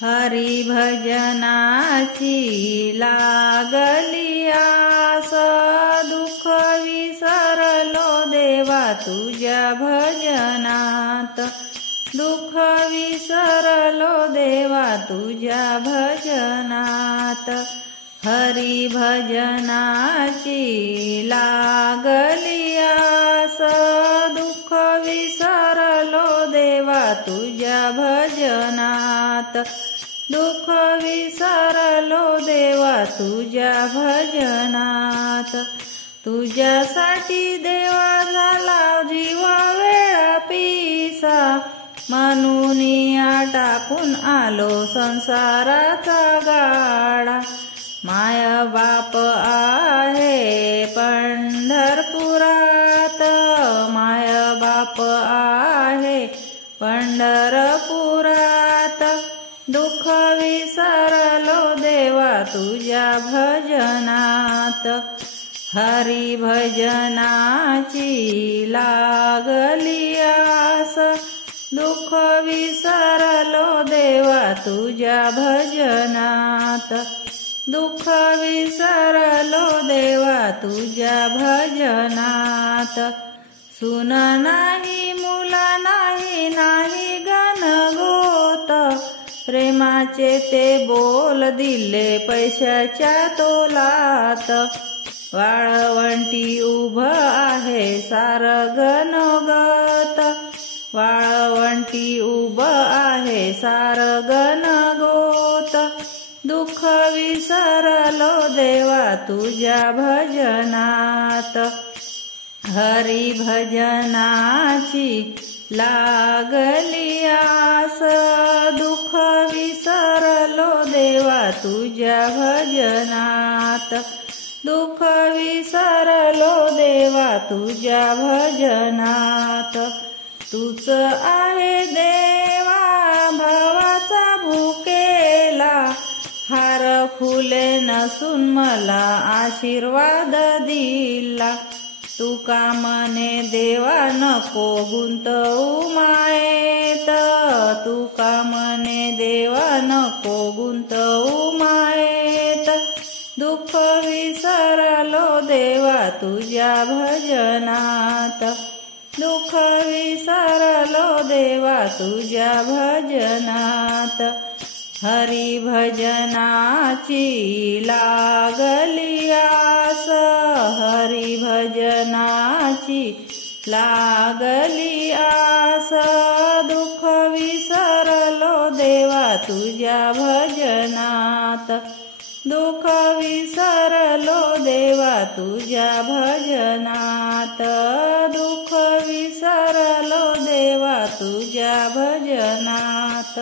हरी भजनाची लागली आस, दुःख विसरलो देवा तुझ्या भजनात। दुःख विसरलो देवा तुझ्या भजनात। हरी भजनाची लागली आस, दुःख विसरलो देवा तुझ्या भजनात। दुःख विसरलो देवा तुझ्या भजनात। तुझ्यासाठी देवा झाला जीव वेळा पिसा, म्हणून टाकून आलो संसाराचा गाडा। माय बाप आहे पंढरपुरात, माय बाप आहे पंढरपुरात। दुःख विसरलो देवा तुझ्या भजनात। हरी भजनाची लागली आस, दुःख विसरलो देवा तुझ्या भजनात। दुःख विसरलो देवा तुझ्या भजनात। सुन नाही मुला नाही नाही गणगोत, प्रेमाचे ते बोल दिले पैशाच्या तोलात। वाळवंटी उभं आहे सार गणगोत, वाळवंटी उभं आहे सार गणगोत। दुःख विसरलो देवा तुझ्या भजनात। हरी भजनाची लागली आस, दुःख विसरलो देवा तुझ्या भजनात। दुःख विसरलो देवा तुझ्या भजनात। तूच आहे देवा भावाचा भुकेला, हार फुले नसून मला आशीर्वाद दिला। तुका मने देवा नको गुंतवू मायेत, तुका मने देवा नको गुंतवू मायेत। दुःख विसरलो देवा तुझ्या भजनात। दुःख विसरलो देवा तुझ्या भजनात। हरी भजनाची लागली आस, हरी भजनाची लागली आस। दुःख विसरलो देवा तुझ्या भजनात। दुःख विसरलो देवा तुझ्या भजनात। दुःख विसरलो देवा तुझ्या भजनात।